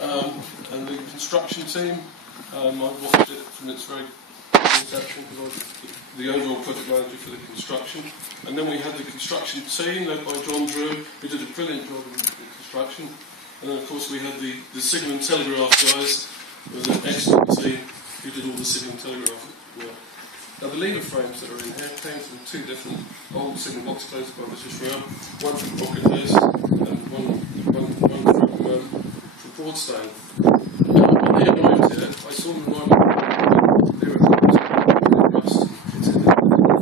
and the construction team. I watched it from its very inception because I was the overall project manager for the construction. And then we had the construction team led by John Drew, who did a brilliant job in the construction. And then of course we had the signal and telegraph guys, who was an excellent team who did all the signal and telegraph work. Now the lever frames that are in here came from two different old signal box closed by British Rail, one from Brockenhurst and one from Broadstone. When they arrived here, I saw them arrive. They were rust and fitted in a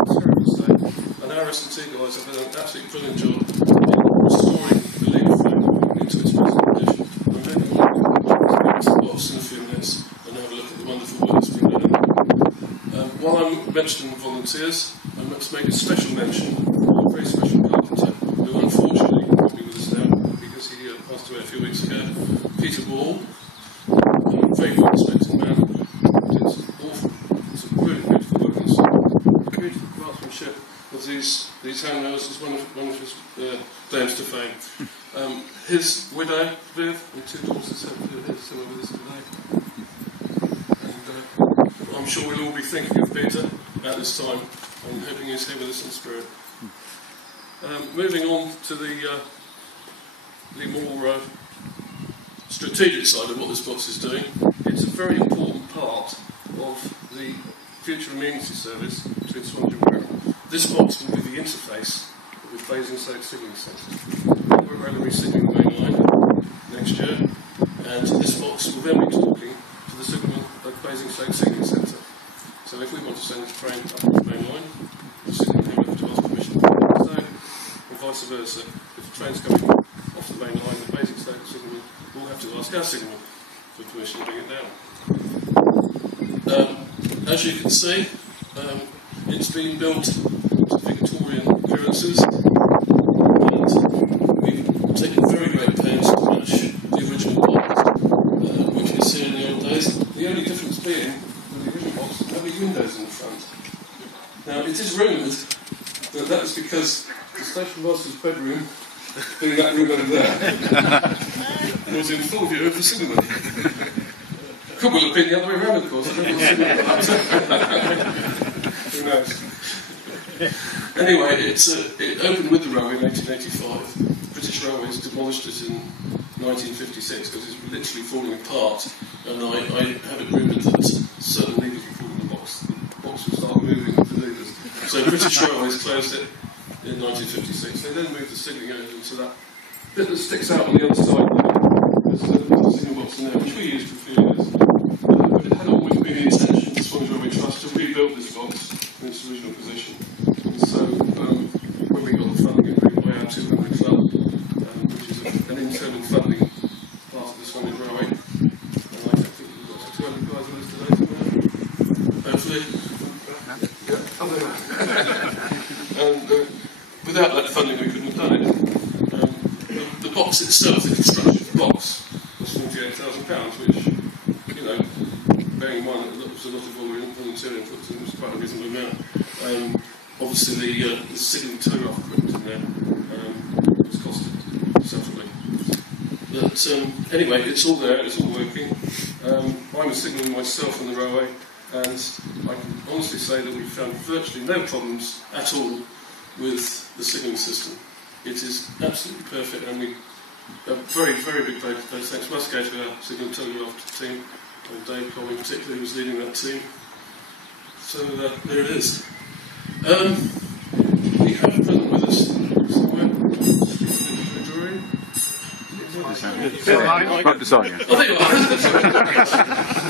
terrible state. And our S&T guys have done an absolutely brilliant job in restoring the lever frame into its present condition. I'm going to box in a few minutes and have a look at the wonderful work that's been done. While I'm mentioning volunteers, I must make a special mention of a very special carpenter who unfortunately won't be with us now because he passed away a few weeks ago. Peter Ball, a very well-respected man, did some really beautiful work and some beautiful craftsmanship of these handhelds is one of his claims to fame. His widow, Viv, and two daughters have here still with us today. I'm sure we'll all be thinking of Peter at this time and hoping he's here with us in spirit. Moving on to the more strategic side of what this box is doing, it's a very important part of the future amenity service between Swansea and Wirral. This box will be the interface with Basingstoke Signalling Centre. We're going to be signaling the main line next year, and this box will then be talking to the signal at Basingstoke Signalling Centre. So if we want to send a train up the main line, the signal will have to ask permission for Basingstoke, and vice versa. If the train's coming off the main line, the Basingstoke signal will have to ask our signal for permission to bring it down. As you can see, it's been built to Victorian appearances, and we've taken very great pains to match the original box, which we see in the old days. The only difference being the original box didn't have any windows in the front. Now, it is rumoured that that was because the station master's bedroom, being that room over there, was in full view of the cinema. Could well have been the other way around, of course. Who knows? Anyway, it opened with the railway in 1885. British Railways demolished it in 1956 because it's literally falling apart, and I have it rumoured that certain levers were falling in the box. The box would start moving with the levers. So British Railways closed it in 1956. They then moved the signalling over into that bit that sticks out on the other side. There's a signal box in there, which we used for a few years. But it had always been the intention of the Swansea Railway Trust to rebuild this box in its original position. And so when we got the funding agreed by our 200 Club, which is an internal funding part of the Swansea Railway, and I think we've got 200 guys with us today somewhere, hopefully. And without that funding we couldn't have done it. The box itself, the construction of the box, was £48,000, which, you know, bearing in mind that there was a lot of volunteer input, it was quite a reasonable amount. Obviously the signalling telegraph equipment in there was costed separately. But anyway, it's all there, it's all working. I'm signalling myself on the railway, and I can honestly say that we've found virtually no problems at all with the signalling system. It is absolutely perfect, and we a very, very big thanks must go to our signal and telegraph team, and Dave Colley particularly was leading that team. So there it is. We have a present with us somewhere.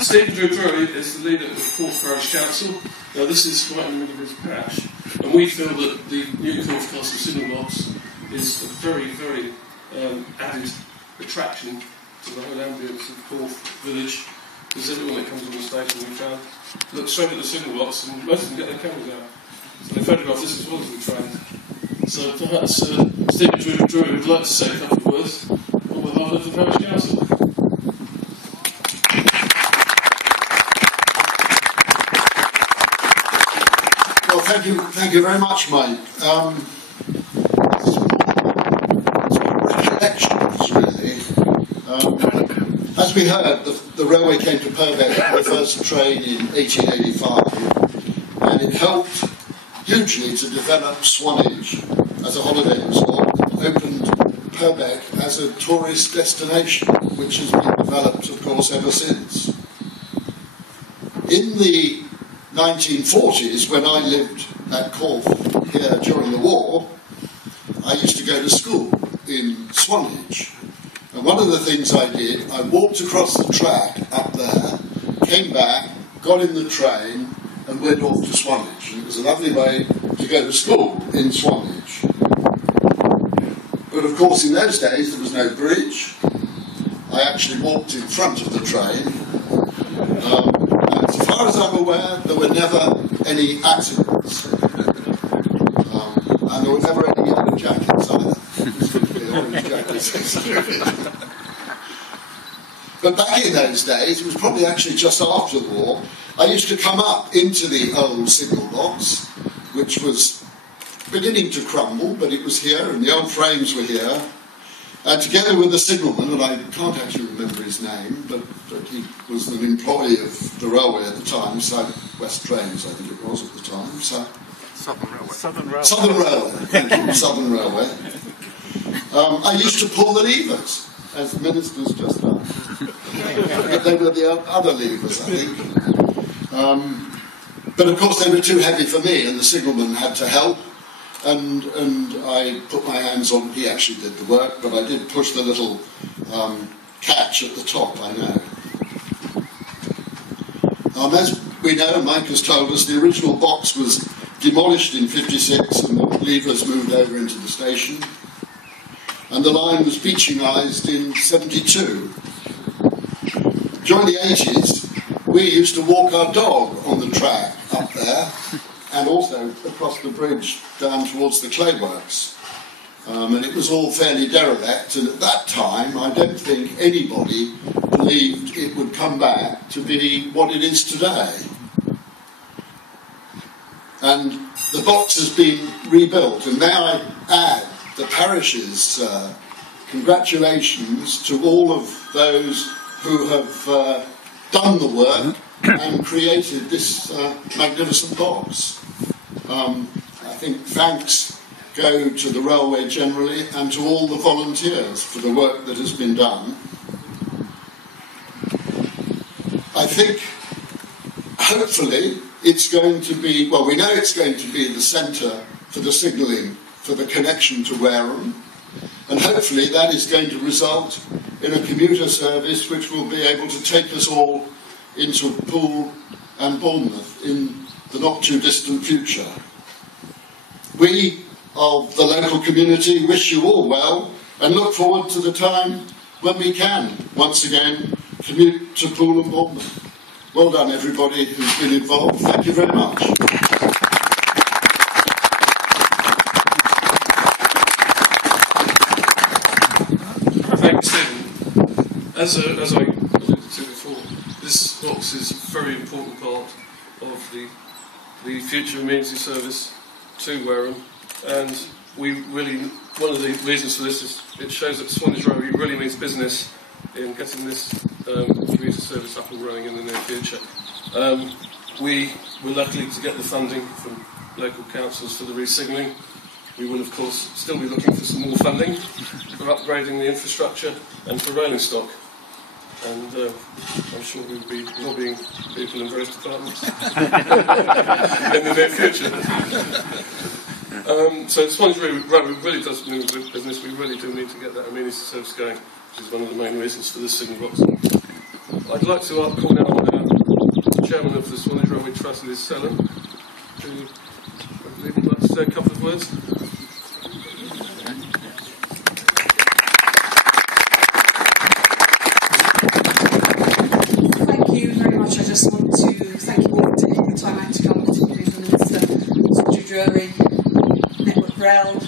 Stephen Drew Drury is the leader of Corfe Parish Council. Now this is right in the middle of his parish, and we feel that the new Corfe Castle signal box is a very, very added attraction to the whole ambience of Corfe village, because everyone that comes on the station we found looks straight at the signal box, and most of them get their cameras out. So they photograph this as well as the train. So perhaps Stephen Drew would like to say a couple of words on behalf of the Parish Council. Well, thank you very much, mate. Recollections, really. As we heard, the railway came to Purbeck on the first train in 1885, and it helped hugely to develop Swanage as a holiday resort, opened Purbeck as a tourist destination, which has been developed, of course, ever since. In the 1940s, when I lived at Corfe here during the war, I used to go to school in Swanage. And one of the things I did, I walked across the track up there, came back, got in the train, and went off to Swanage. And it was a lovely way to go to school in Swanage. But of course, in those days, there was no bridge. I actually walked in front of the train. And as far as I'm aware, there were never any accidents. And there were never any yellow jackets either. Orange jackets. But back in those days, it was probably actually just after the war, I used to come up into the old signal box, which was beginning to crumble, but it was here, and the old frames were here, and together with the signalman, and I can't actually remember his name, but he was an employee of the railway at the time, South West Trains, I think it was at the time. Southern Railway. Southern Railway, thank you, Southern Railway. I used to pull the levers, as the ministers just done. They were the other levers, I think. But of course they were too heavy for me, and the signalman had to help. And I put my hands on, he actually did the work, but I did push the little catch at the top, I know. As we know, Mike has told us, the original box was demolished in '56 and the levers moved over into the station. And the line was beachingized in '72. During the 80s, we used to walk our dog on the track up there, and also across the bridge down towards the clay works. And it was all fairly derelict, and at that time I don't think anybody believed it would come back to be what it is today. And the box has been rebuilt, and now I add the parish's congratulations to all of those who have done the work and created this magnificent box. I think thanks go to the railway generally and to all the volunteers for the work that has been done. I think, hopefully, it's going to be, well, we know it's going to be the centre for the signalling for the connection to Wareham, and hopefully that is going to result in a commuter service which will be able to take us all into Poole and Bournemouth in the not too distant future. We of the local community wish you all well and look forward to the time when we can once again commute to Poole and Bournemouth. Well done everybody who's been involved. Thank you very much. Thanks, Stephen. As I alluded to before, this box is a very important part of the future amenity service to Wareham, and we really, one of the reasons for this is it shows that Swanage Railway really means business in getting this commuter service up and running in the near future. We were lucky to get the funding from local councils for the re-signalling. We will, of course, still be looking for some more funding for upgrading the infrastructure and for rolling stock. And I'm sure we'll be lobbying people in various departments in the near future. So Swanage Railway really does mean business. We really do need to get that amenity service going, which is one of the main reasons for this signal box. I'd like to call now on the chairman of the Swanage Railway Trust, Liz Sellon, who I believe would like to say a couple of words. Thank you very much. I just want to thank you all for taking the time out to come, particularly the Minister, Secretary Drury, Network Rail,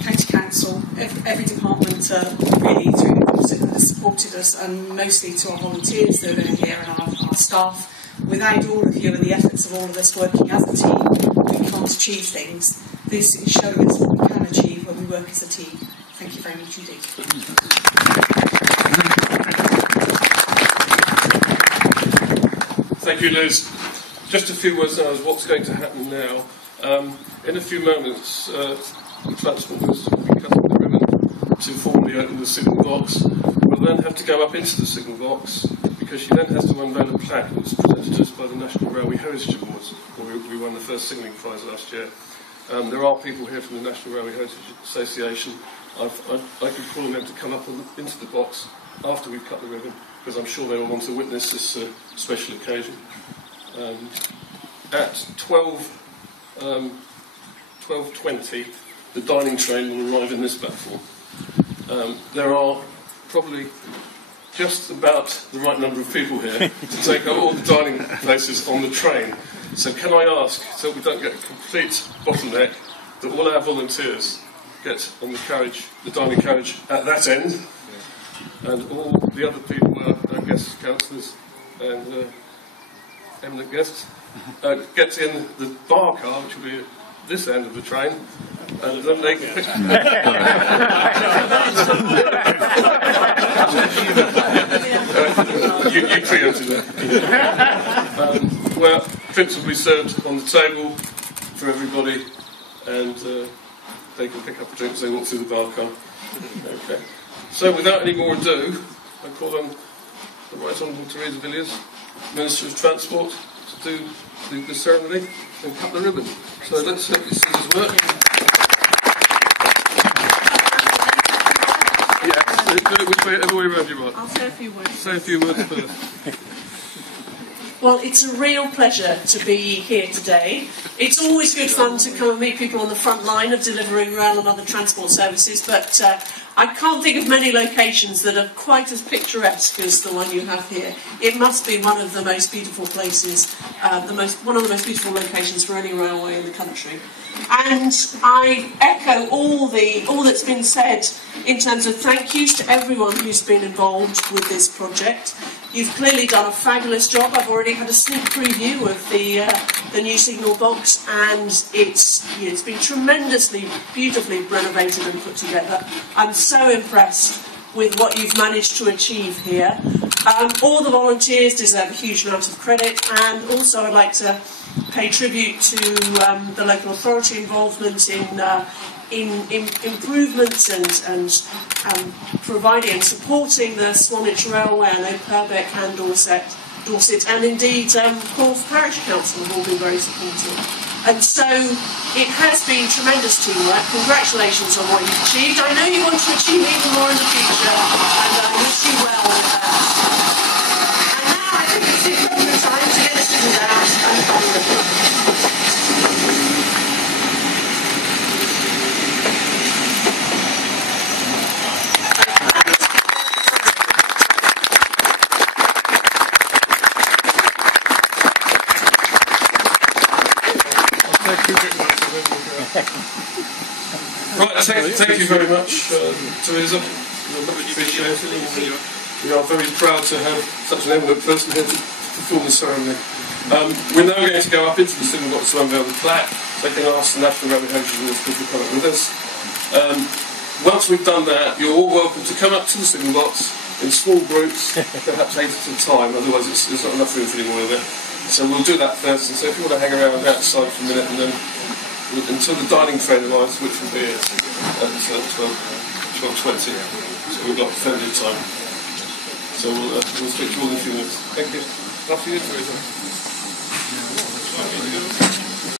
County Council, every department really has supported us, and mostly to our volunteers that are here and our staff. Without all of you and the efforts of all of us working as a team, we can't achieve things. This is showing us what we can achieve when we work as a team. Thank you very much indeed. Thank you, Liz. Just a few words now as what's going to happen now. In a few moments, the transport will be cutting the ribbon to formally open the signal box. We'll then have to go up into the signal box because she then has to unveil a plaque that was presented to us by the National Railway Heritage Awards, where we won the first signalling prize last year. There are people here from the National Railway Heritage Association. I could call on them to come up into the box after we've cut the ribbon, because I'm sure they will want to witness this special occasion. At 12:20, the dining train will arrive in this platform. There are probably just about the right number of people here to take over all the dining places on the train. So can I ask, so we don't get a complete bottleneck, that all our volunteers get on the carriage, the dining carriage at that end, and all the other people, our guests, councillors and eminent guests, get in the bar car, which will be at this end of the train, and then they can pick... you preempted it. Where drinks will be served on the table for everybody, and they can pick up the drinks as they walk through the bar car. Okay. So without any more ado, I call on the Right Honourable Theresa Villiers, Minister of Transport, to do the ceremony and cut the ribbon. So let's see if this work. Yeah, whichever way around you want. I'll say a few words. Say a few words first. Well, it's a real pleasure to be here today. It's always good fun to come and meet people on the front line of delivering rail and other transport services, but I can't think of many locations that are quite as picturesque as the one you have here. It must be one of the most beautiful places, one of the most beautiful locations for any railway in the country. And I echo all that's been said in terms of thank yous to everyone who's been involved with this project. You've clearly done a fabulous job. I've already had a sneak preview of the new signal box, and it's been tremendously, beautifully renovated and put together. I'm so impressed with what you've managed to achieve here. All the volunteers deserve a huge amount of credit, and also I'd like to pay tribute to the local authority involvement in improvements and providing and supporting the Swanage Railway. I know Purbeck and Dorset, and indeed Corfe Parish Council have all been very supportive. And so it has been tremendous teamwork. Congratulations on what you've achieved. I know you want to achieve even more in the future, and I wish you well with that. And now I think it's the appropriate time to get students out and cut the ribbon. Right, thank you very much, Theresa. We are very proud to have such an eminent person here to perform the ceremony. We're now going to go up into the signal box to unveil the plaque, so I can ask the National Railway Heritage Awards to come up with us. Once we've done that, you're all welcome to come up to the signal box in small groups, perhaps 8 at a time, otherwise there's not enough room for any more of it. So we'll do that first, and so if you want to hang around outside for a minute, and then until the dining train arrives, which will be at 12:20. So we've got plenty of time. So we'll speak to you all in a few minutes. Thank you. After you, Theresa.